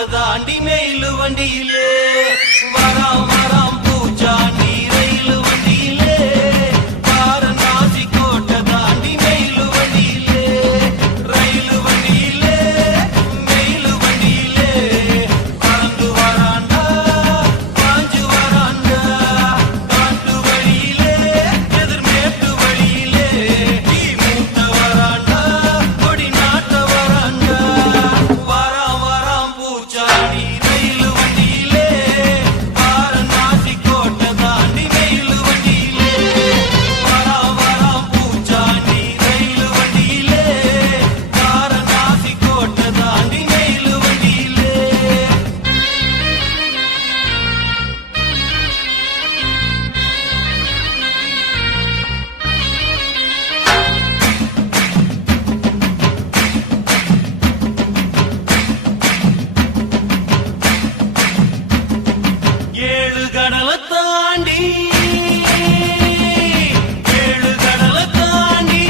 கோட்டை தாண்டி மெயிலு வண்டியிலே வராம் வராம் பூச்சாண்டி ரயிலு வண்டியிலே வாரணாசி கோட்டை தாண்டி மெயிலு வண்டியிலே ரயிலு வண்டியிலே மெயிலு வண்டியிலே பறந்து வராண்டா பாஞ்சு வராண்டா காட்டு வழியிலே எதிர்மேட்டு வழியிலே நீ மூத்த வராண்டா கொடி நாட்ட வராண்டா வராம் வராம் பூச்சாண்டி ரயிலு வண்டியிலே வாரணாசி கோட்டை தாண்டி மெயிலு வண்டியிலே வராம் வராம் பூச்சாண்டி ரயிலு வண்டியிலே வாரணாசி கோட்டை தாண்டி மெயிலு வண்டியிலே ஏழு கடலை தாண்டி ஏழு கடலை தாண்டி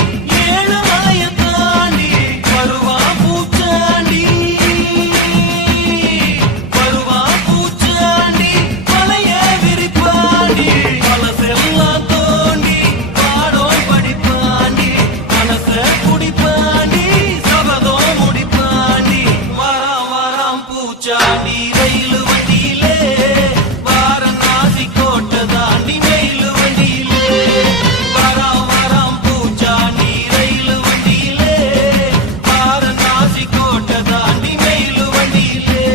ஏழு மலையை தாண்டி வருவா பூச்சாண்டி வருவா பூச்சாண்டி மலைய விரிப்பாண்டி மனசெல்லாம் தோண்டி பாடம் படிப்பாண்டி மனச குடிப்பாண்டி சபதம் முடிப்பாண்டி வராம் வராம் பூச்சாண்டி ரயிலு வண்டியிலே வாரணாசி கோட்டை தாண்டி மெயிலு வண்டியிலே வராம் வராம் பூச்சாண்டி ரயிலு வண்டியிலே வாரணாசி கோட்டை தாண்டி மெயிலு வண்டியிலே